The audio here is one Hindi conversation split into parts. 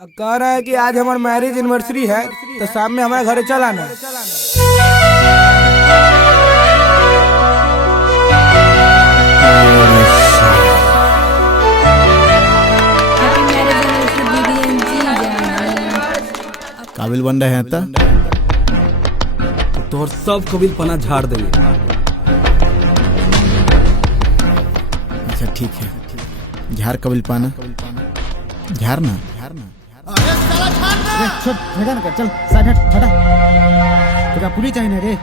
कह रहा है कि आज हमारा मैरिज एनिवर्सरी है तो शाम में हमारे घर चल आना। काबिल बन रहे हैं तो सब कबील पना झाड़ देंगे। अच्छा ठीक है, झार कबिल पाना, झारना चल साइड हट, हटा। तुझा पूरी चाहिए ना रे,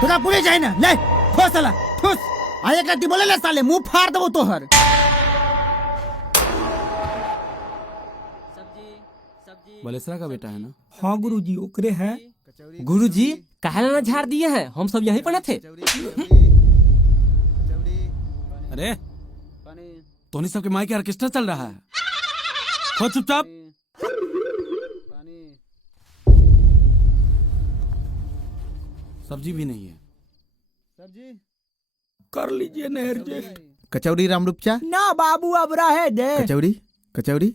तुझा पूरी चाहिए ना, ले ठोस साला ठोस। आये कट्टी बोले ले साले, मुंह फाड़ दबो तोहर। बलेसरा का बेटा है ना? हाँ गुरुजी ओकरे है। गुरुजी काहे ना झाड़ दिए हैं, हम सब यहीं पढ़े थे। अरे तोनी सबके माई के ऑर्केस्ट्रा चल रहा है, हो चुपचाप। सब्जी भी नहीं है। सब्जी कर लीजिए नहर जी। कचौड़ी रामरूपचा ना बाबू अब रहे दे। कचौड़ी कचौड़ी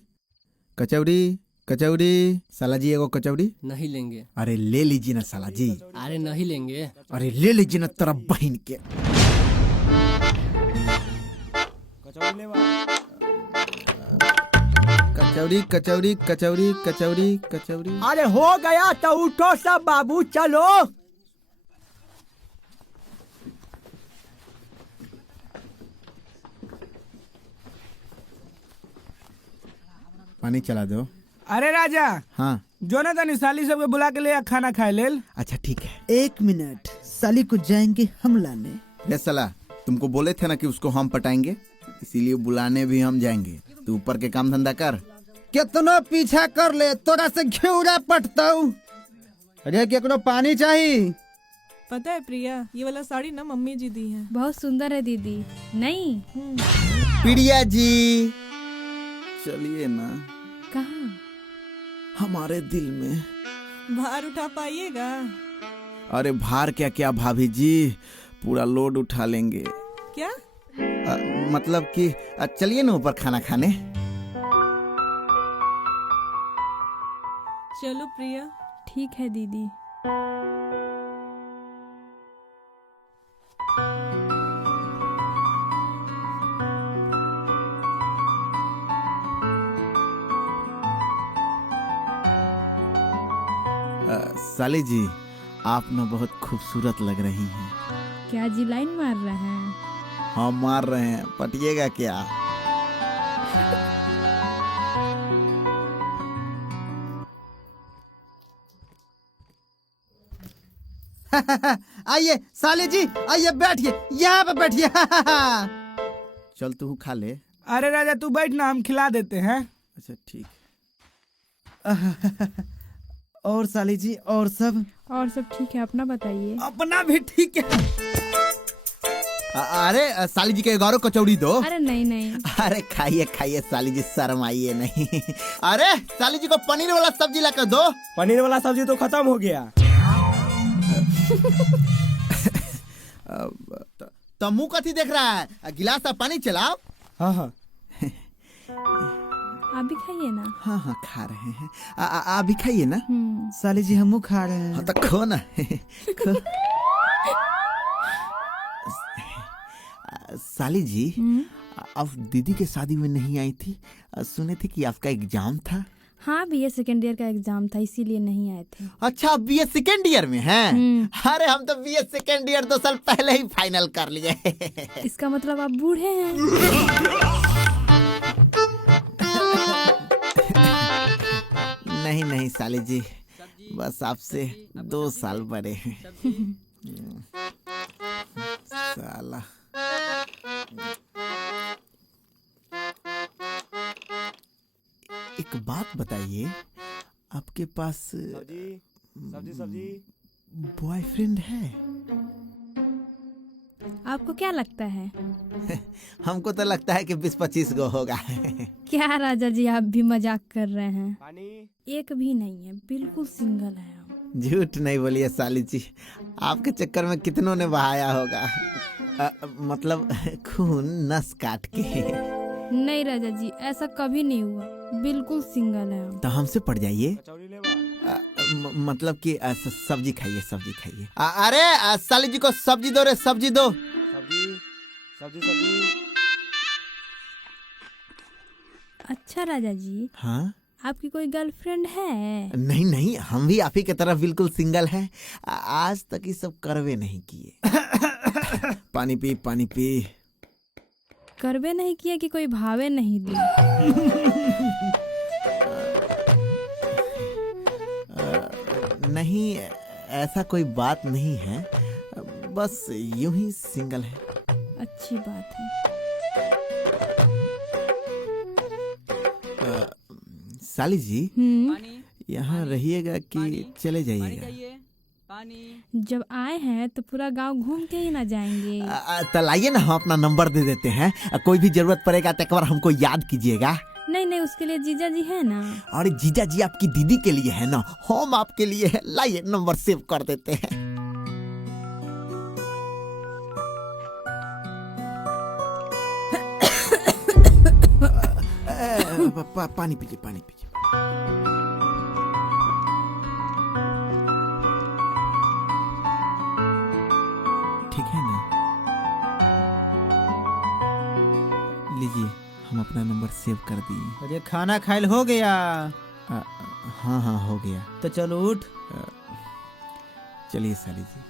कचौड़ी कचौड़ी साला जी एगो कचौड़ी। नहीं लेंगे। अरे ले लीजिए ना साला जी। अरे नहीं लेंगे। अरे ले लीजिए ना तेरा बहन के। कचौड़ी कचौड़ी कचौड़ी कचौड़ी कचौड़ी। अरे हो गया तो उठो सब बाबू, चलो। पानी चला दो। अरे राजा हाँ जो ना तनी साली सबके बुला के ले खाना खाए लेल। अच्छा ठीक है। 1 मिनट, साली को जाएंगे हम लाने। ये साला तुमको बोले थे ना कि उसको हम पटाएंगे, इसीलिए बुलाने भी हम जाएंगे। तू ऊपर के काम धंधा कर। कितना पीछा कर ले, तोरा से घेरा पटता हूँ। अरे केकरो पानी चाहिए। पता है प्रिया, ये वाला साड़ी ना मम्मी जी दी है। बहुत सुंदर है दीदी। नहीं प्रिया जी चलिए ना, कहाँ? हमारे दिल में। भार उठा पाइएगा? अरे भार क्या क्या भाभी जी, पूरा लोड उठा लेंगे। क्या? मतलब कि चलिए ना ऊपर खाना खाने। चलो प्रिया। ठीक है दीदी। साली जी आप ना बहुत खूबसूरत लग रही हैं। क्या जी लाइन मार रहे हैं? हाँ मार रहे हैं, पटिएगा क्या? आइए साली जी, आइए बैठिए, यहाँ पे बैठिए। चल तू खा ले। अरे राजा तू बैठ ना, हम खिला देते हैं। अच्छा ठीक। और साली जी और सब ठीक है, अपना बताइए। अपना भी ठीक है। अरे साली जी के 11 कचौड़ी दो। अरे नहीं नहीं। अरे खाइए खाइए साली जी, शर्माइए नहीं। अरे साली जी को पनीर वाला सब्जी लाकर दो। पनीर वाला सब्जी तो खत्म हो गया। तो मुँह कथी देख रहा है, गिलास का पानी चलाओ। हाँ हाँ आप भी खाइए ना। हाँ हाँ खा रहे हैं, आप भी खाइए ना। साली जी हम खा रहे हैं। हाँ तो खो ना। खो। साली जी आप दीदी के शादी में नहीं आई थी, सुने थे कि आपका एग्जाम था। हाँ BA सेकेंड ईयर का एग्जाम था, इसीलिए नहीं आए थे। अच्छा BA सेकेंड ईयर में हैं? अरे हम तो BA सेकेंड ईयर 2 साल पहले ही फाइनल कर लिए। इसका मतलब आप बूढ़े हैं। नहीं नहीं साली जी, बस आपसे 2 साल बड़े हैं। साला एक बात बताइए, आपके पास सब्जी बॉयफ्रेंड है? आपको क्या लगता है? हमको तो लगता है कि 20-25 गो होगा। क्या राजा जी आप भी मजाक कर रहे हैं? एक भी नहीं है, बिल्कुल सिंगल है हम। झूठ नहीं बोलिए साली जी, आपके चक्कर में कितनों ने बहाया होगा। मतलब खून नस काट के। नहीं राजा जी, ऐसा कभी नहीं हुआ। बिल्कुल सिंगल है हम। तो हमसे पड़ जाइए। मतलब कि सब्जी खाइए, सब्जी खाइए। अरे साली जी को सब्जी दो रे, सब्जी दो। अच्छा राजा जी, हाँ आपकी कोई गर्लफ्रेंड है? नहीं नहीं, हम भी आप ही की तरह बिल्कुल सिंगल हैं। आज तक ये सब करवे नहीं किए। पानी पी, पानी पी। करवे नहीं किया कि कोई भावे नहीं दी? नहीं, ऐसा कोई बात नहीं है, बस यूं ही सिंगल है। अच्छी बात है। साली जी, यहाँ रहिएगा कि चले जाइएगा? जब आए हैं तो पूरा गांव घूम के ही ना जाएंगे? तो लाइए ना, हम अपना नंबर दे देते हैं। कोई भी जरूरत पड़ेगा तो एक बार हमको याद कीजिएगा। नहीं नहीं, उसके लिए जीजा जी है ना। और जीजा जी आपकी दीदी के लिए है ना, हम आपके लिए है। लाइए नंबर सेव कर देते हैं। पानी पीजिए, पानी पीजिए। ठीक है ना? लीजिए, हम अपना नंबर सेव कर दिए। अरे खाना खाइल हो गया? हाँ हाँ, हो गया। तो चलो उठ। चलिए साली जी।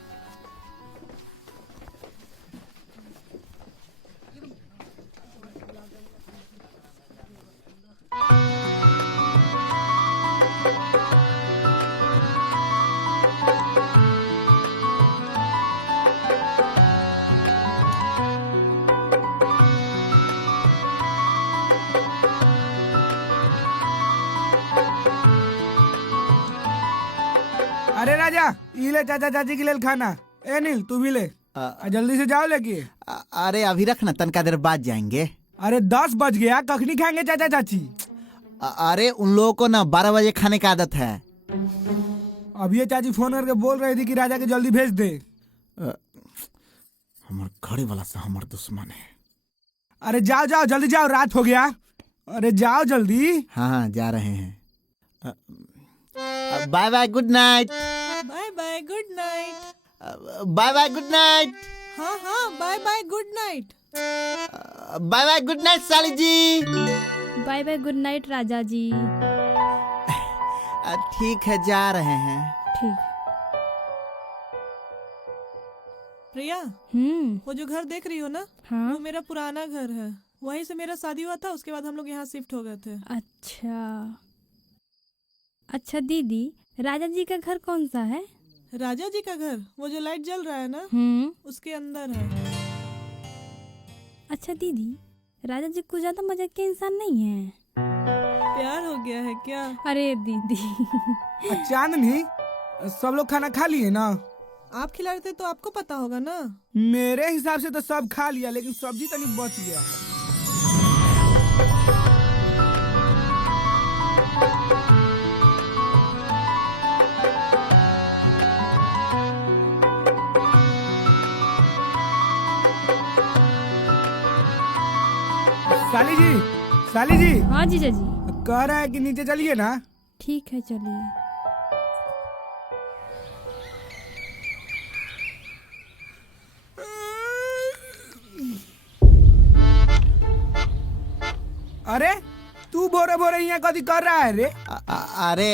अरे राजा, ये ले चाचा चाची के लिए खाना। ए नील, तू भी ले। जल्दी से जाओ लेके। अरे अभी रखना, तनका देर बाद जाएंगे। अरे 10 बज गया, कखनी खाएंगे चाचा चाची? अरे उन लोगों को ना 12 बजे खाने की आदत है। अब ये चाची फोन करके बोल रही थी कि राजा के जल्दी भेज दे। हमारे घरे वाला से हमारे दुश्मन है। अरे जाओ जाओ, जल्दी जाओ, रात हो गया। अरे जाओ जल्दी। हाँ हाँ, जा रहे हैं। Bye bye, good night. Bye bye good night. Bye bye, good night. हाँ हाँ, bye bye good night. Bye bye, good night साली जी। बाय बाय गुड नाइट राजा जी। ठीक है, जा रहे हैं। ठीक। प्रिया, वो जो घर देख रही हो ना, हाँ? वो मेरा पुराना घर है। वहीं से मेरा शादी हुआ था, उसके बाद हम लोग यहाँ शिफ्ट हो गए थे। अच्छा अच्छा दीदी, राजा जी का घर कौन सा है? राजा जी का घर वो जो लाइट जल रहा है ना, उसके अंदर है। अच्छा दीदी, राजा जी कुछ ज्यादा मजाक के इंसान नहीं है? प्यार हो गया है क्या? अरे दीदी। चांदनी, सब लोग खाना खा लिए ना? आप खिला रहे थे तो आपको पता होगा ना। मेरे हिसाब से तो सब खा लिया, लेकिन सब्जी तो नहीं बच गया है। साली जी, साली जी। हाँ जीजा जी। कह रहा है कि नीचे चलिए ना। ठीक है, चलिए। अरे तू भोरे भोरे यहाँ कभी कर रहा है रे? अरे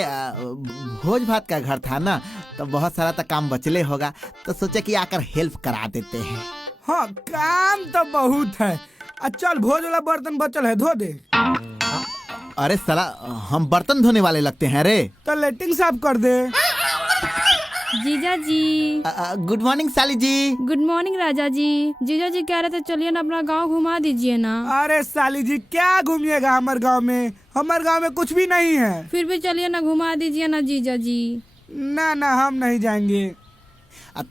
भोज भात का घर था ना, तो बहुत सारा तो काम बचले होगा, तो सोचे कि आकर हेल्प करा देते हैं। हाँ, काम तो बहुत है। चल, भोज वाला बर्तन बचल है, धो दे। अरे साला, हम बर्तन धोने वाले लगते हैं रे। तो लेटिंग साफ कर दे। जीजा जी। गुड मॉर्निंग साली जी। गुड मॉर्निंग राजा जी। जीजा जी कह रहे थे चलिए ना अपना गांव घुमा दीजिए ना। अरे साली जी, क्या घूमिएगा हमारे गांव में? हमारे गांव में कुछ भी नहीं है। फिर भी चलिए ना, घुमा दीजिए ना जीजा जी। ना ना, हम नहीं जाएंगे।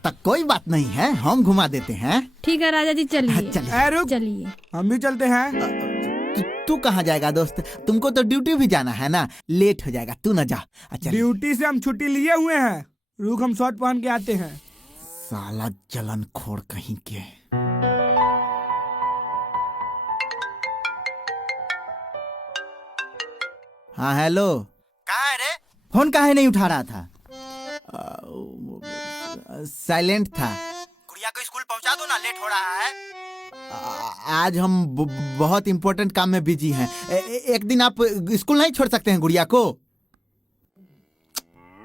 तक कोई बात नहीं है, हम घुमा देते हैं। ठीक है राजा जी, चलिए। चलिए, हम भी चलते हैं। तू कहाँ जाएगा दोस्त? तुमको तो ड्यूटी भी जाना है ना, लेट हो जाएगा, तू न जा। ड्यूटी से हम छुट्टी लिए हुए हैं। रुक, हम शर्ट पहन के आते हैं। साला जलन खोर कहीं के। हाँ हेलो। कहाँ है रे? फोन काहे नहीं उठा रहा था? साइलेंट था। गुड़िया को स्कूल पहुंचा दो ना, लेट हो रहा है। आज हम बहुत इंपॉर्टेंट काम में बिजी हैं। एक दिन आप स्कूल नहीं छोड़ सकते हैं गुड़िया को?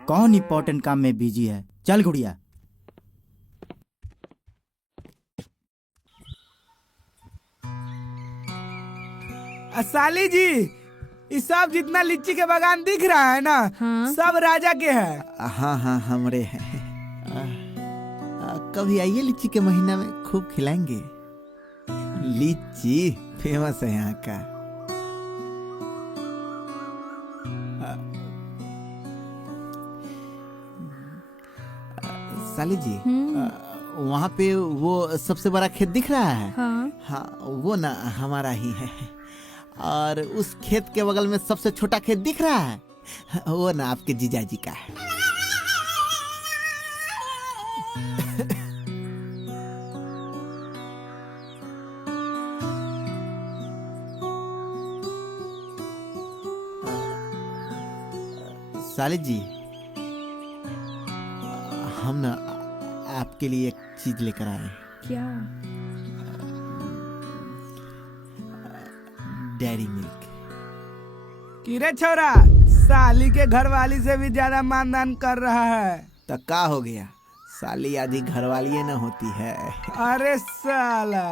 कौन इंपॉर्टेंट काम में बिजी है? चल गुड़िया। साली जी, इस सब जितना लीची के बागान दिख रहा है ना, हाँ। सब राजा के हैं। हाँ हाँ हमरे हैं। कभी आइए, लीची के महीना में खूब खिलाएंगे। लीची फेमस है यहाँ का। साली जी, वहाँ पे वो सबसे बड़ा खेत दिख रहा है। हाँ। हाँ वो ना हमारा ही है। और उस खेत के बगल में सबसे छोटा खेत दिख रहा है, वो ना आपके जीजाजी का है। साली जी, हम ना आपके लिए एक चीज लेकर आए हैं। क्या? Dairy milk. किरे छोरा, साली के घर वाली से भी ज्यादा मानदान कर रहा है। तो का हो गया, साली आधी घरवाली न होती है। अरे साला।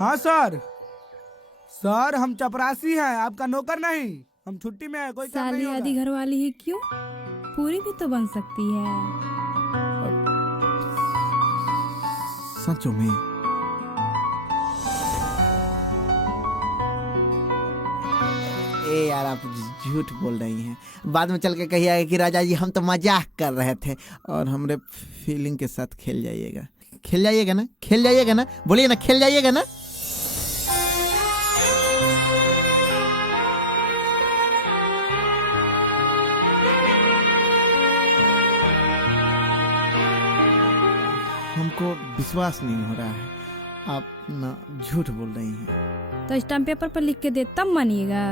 हाँ सर, सर हम चपरासी हैं, आपका नौकर नहीं। हम छुट्टी में है, कोई काम साली नहीं आदि होगा। घर वाली ही क्यों? पूरी भी तो बन सकती है। सचो में? ए यार, आप झूठ बोल रही हैं। बाद में चल के कहिएगा कि राजा जी हम तो मजाक कर रहे थे, और हमरे फीलिंग के साथ खेल जाइएगा। खेल जाइएगा ना? खेल जाइएगा ना? बोलिए ना, खेल जाइएगा ना? हमको विश्वास नहीं हो रहा है, आप ना झूठ बोल रही हैं। तो स्टाम्प पेपर पर लिख के दे, तब मानिएगा।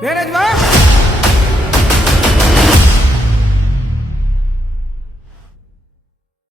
रे रजवा,